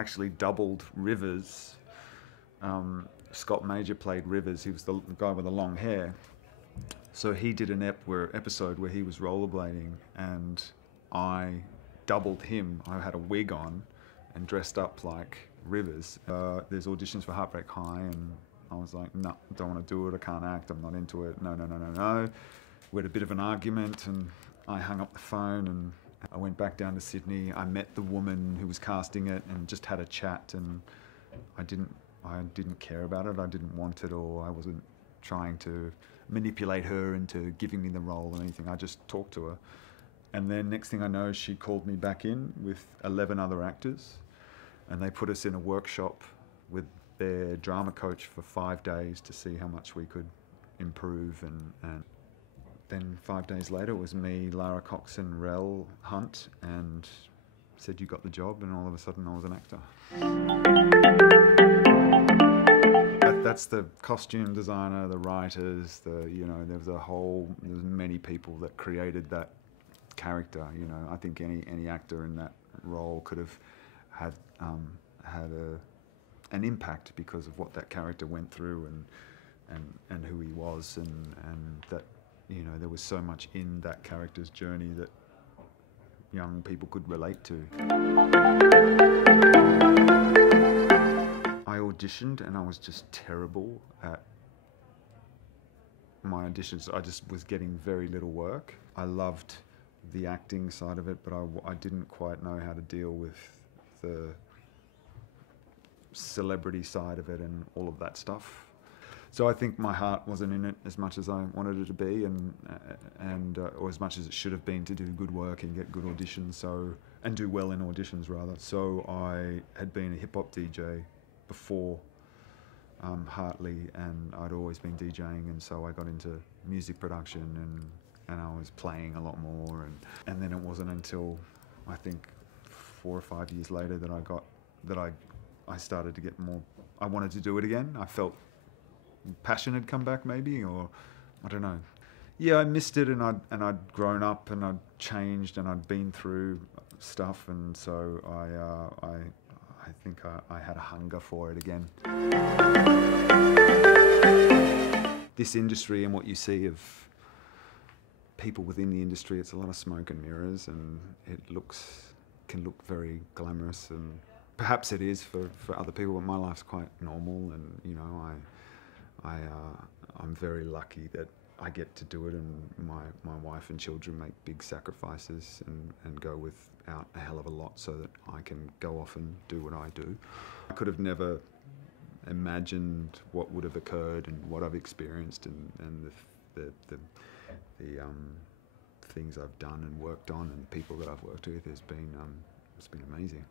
actually doubled Rivers. Scott Major played Rivers. He was the guy with the long hair. So he did an episode where he was rollerblading, and I doubled him. I had a wig on and dressed up like Rivers. There's auditions for Heartbreak High, and I was like, no, don't want to do it. I can't act. I'm not into it. No, no, no, no, no. We had a bit of an argument, and I hung up the phone, and I went back down to Sydney. I met the woman who was casting it and just had a chat, and I didn't care about it. I didn't want it, or I wasn't trying to manipulate her into giving me the role or anything. I just talked to her. And then next thing I know, she called me back in with 11 other actors, and they put us in a workshop with their drama coach for 5 days to see how much we could improve. And then 5 days later, it was me, Lara Coxon, Rel Hunt, and said, you got the job, and all of a sudden I was an actor. That's the costume designer, the writers, there was many people that created that character. I think any actor in that role could have had an impact because of what that character went through and who he was, and that there was so much in that character's journey that young people could relate to. I auditioned and I was just terrible at my auditions. I just was getting very little work. I loved the acting side of it, but I didn't quite know how to deal with the celebrity side of it and all of that stuff. So I think my heart wasn't in it as much as I wanted it to be, or as much as it should have been to do good work and get good auditions, and do well in auditions rather. So I had been a hip hop DJ before Hartley, and I'd always been DJing, and so I got into music production, and I was playing a lot more, and then it wasn't until I think 4 or 5 years later that I started to get more. I wanted to do it again. I felt passion had come back, maybe, or I don't know. Yeah, I missed it, and I'd grown up, and I'd changed, and I'd been through stuff, and so I think I had a hunger for it again. This industry and what you see of people within the industry, it's a lot of smoke and mirrors, and it can look very glamorous, and perhaps it is for other people, but my life's quite normal, and I'm very lucky that I get to do it, and my wife and children make big sacrifices and go without a hell of a lot so that I can go off and do what I do. I could have never imagined what would have occurred and what I've experienced and the things I've done and worked on and people that I've worked with. It's been amazing.